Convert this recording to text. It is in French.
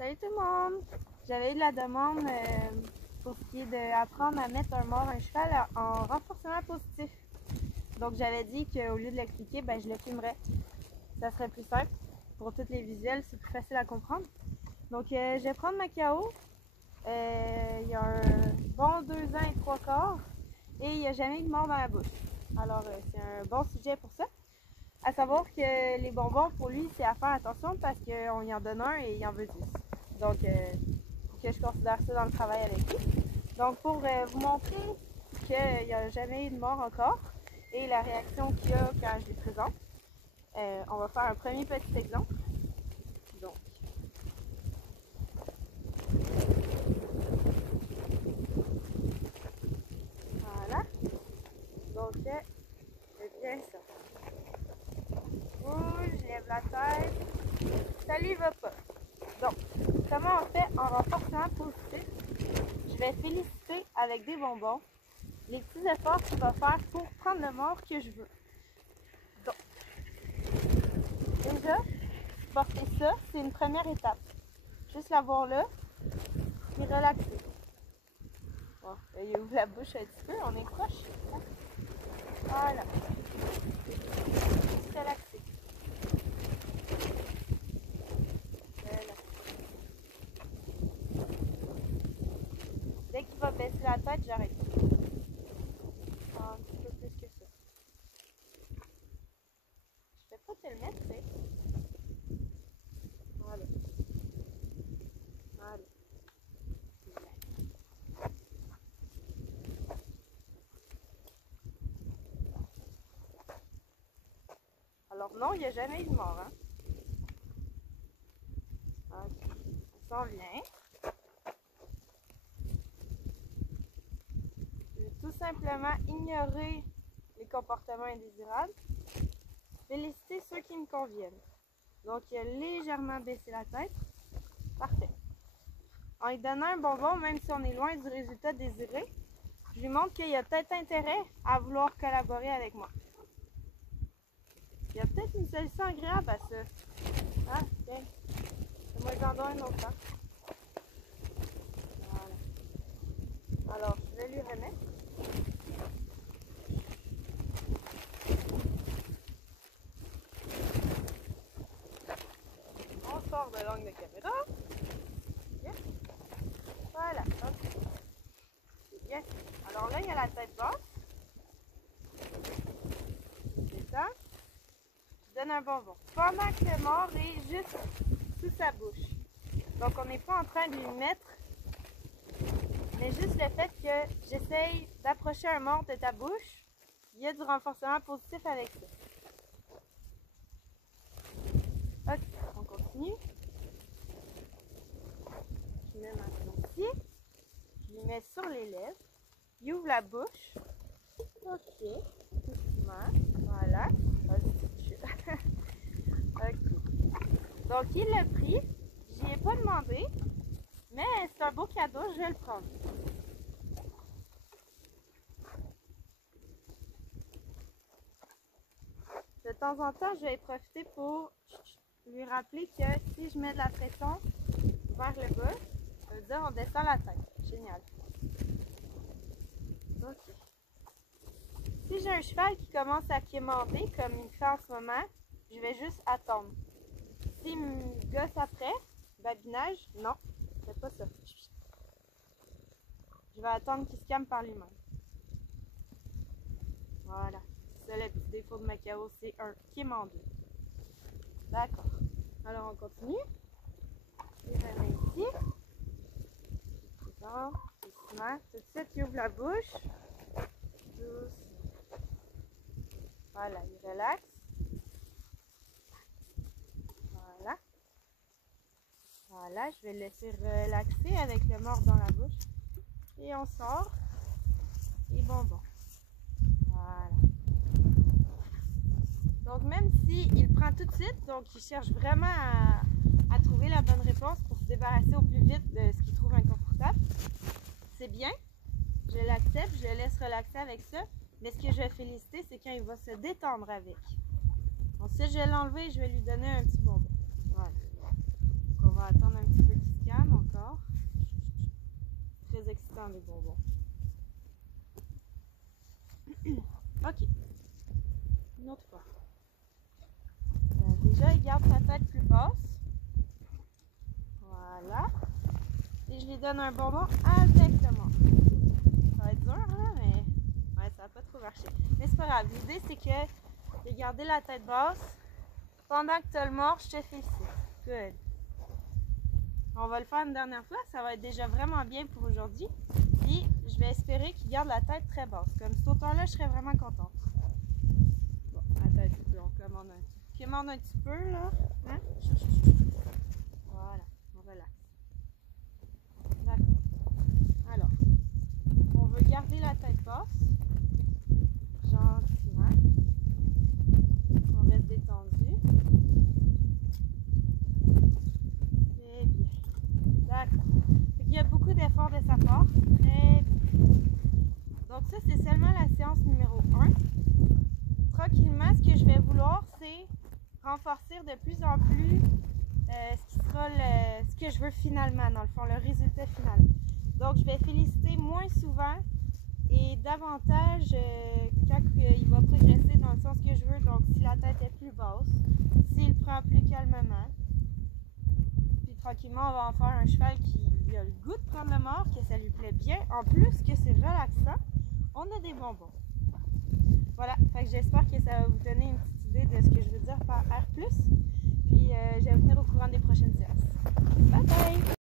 Salut tout le monde! J'avais eu de la demande pour ce qui est d'apprendre à mettre un mort à un cheval en renforcement positif. Donc j'avais dit qu'au lieu de l'expliquer, je le filmerais. Ça serait plus simple. Pour tous les visuels, c'est plus facile à comprendre. Donc je vais prendre Macao. Il y a un bon 2 ans et 3 quarts et il n'y a jamais eu de mort dans la bouche. Alors c'est un bon sujet pour ça. À savoir que les bonbons, pour lui, c'est à faire attention parce qu'on y en donne un et il en veut 10. Donc, que je considère ça dans le travail avec lui. Donc, pour vous montrer qu'il n'y a jamais eu de mort encore et la réaction qu'il y a quand je les présente, on va faire un premier petit exemple. Donc, voilà. Donc, c'est bien ça. Je lève la tête. Ça lui va pas. Donc, comment on fait en renforcement positif? Je vais féliciter avec des bonbons les petits efforts qu'il va faire pour prendre le mort que je veux. Donc, déjà, porter ça, c'est une première étape. Juste l'avoir là, puis relaxer. Bon, il ouvre la bouche un petit peu, on est proche. Voilà. Juste relaxer. Dès qu'il va baisser la tête, j'arrête. Un petit peu plus que ça. Je vais pas te le mettre, tu sais. Voilà. Voilà. Alors non, il n'y a jamais eu de mort, hein. Ok. On s'en vient. Je vais tout simplement ignorer les comportements indésirables. Féliciter ceux qui me conviennent. Donc, il a légèrement baissé la tête. Parfait. En lui donnant un bonbon, même si on est loin du résultat désiré, je lui montre qu'il y a peut-être intérêt à vouloir collaborer avec moi. Il y a peut-être une solution agréable à ça. Ah, tiens. Moi, j'en donne un autre. Voilà. Alors, je vais lui remettre. On sort de l'angle de caméra. Bien. Voilà. Bien. Alors là, il y a la tête basse. C'est ça. Je donne un bonbon. Pendant que le mort est juste sous sa bouche. Donc, on n'est pas en train de lui mettre, mais juste le fait que j'essaye d'approcher un mort de ta bouche, il y a du renforcement positif avec ça. Ok, on continue. Je mets maintenant ici. Je lui mets sur les lèvres. Il ouvre la bouche. Ok, doucement. Voilà. Ok. Donc, il l'a pris. J'y ai pas demandé, mais c'est un beau cadeau, je vais le prendre. De temps en temps, je vais profiter pour lui rappeler que si je mets de la pression vers le bas, ça veut dire on descend la tête. Génial. Ok. Si j'ai un cheval qui commence à quémander, comme il fait en ce moment, je vais juste attendre. S'il me gosse après, babinage, non, fais pas ça. Je vais attendre qu'il se calme par lui-même. Voilà. C'est le petit défaut de Macao, c'est un quémandeux. D'accord. Alors on continue. Et je mets ici. Présent, doucement. Tout de suite, il ouvre la bouche. Doucement. Voilà, il relaxe. Voilà. Voilà, je vais le laisser relaxer avec le mort dans la bouche. Et on sort. Et bonbon. Voilà. Donc même s'il prend tout de suite, donc il cherche vraiment à trouver la bonne réponse pour se débarrasser au plus vite de ce qu'il trouve inconfortable, c'est bien. Je l'accepte, je le laisse relaxer avec ça. Mais ce que je vais féliciter, c'est quand il va se détendre avec. Ensuite, je vais l'enlever et je vais lui donner un petit bonbon. Voilà. Donc on va attendre un petit peu qu'il excitant les bonbons. Ok. Une autre fois. Ben, déjà, il garde sa tête plus basse. Voilà. Et je lui donne un bonbon avec le mort. Ça va être dur, hein, mais ouais, ça va pas trop marcher. Mais c'est pas grave. L'idée, c'est que de garder la tête basse. Pendant que tu as le mort, je te félicite. Good. On va le faire une dernière fois. Ça va être déjà vraiment bien pour aujourd'hui. Puis, je vais espérer qu'il garde la tête très basse. Comme cet auteur-là, je serais vraiment contente. Bon, attends un petit peu. On commande un petit peu, là. Hein? Voilà. On relaxe. D'accord. Alors, on veut garder la tête basse. Gentiment. On reste détendu. C'est bien. D'accord. Il y a beaucoup d'efforts de sa part. Très bien. Donc ça, c'est seulement la séance numéro 1. Tranquillement, ce que je vais vouloir, c'est renforcer de plus en plus ce qui sera ce que je veux finalement, dans le fond, le résultat final. Donc, je vais féliciter moins souvent et davantage quand il va progresser dans le sens que je veux. Donc, si la tête est plus basse, s'il prend plus calmement. Puis tranquillement, on va en faire un cheval qui a le goût de prendre le mort, que ça lui plaît bien. En plus que c'est relaxant, on a des bonbons. Voilà, fait que j'espère que ça va vous donner une petite idée de ce que je veux dire par R+. Puis je vais vous tenir au courant des prochaines séances. Bye bye!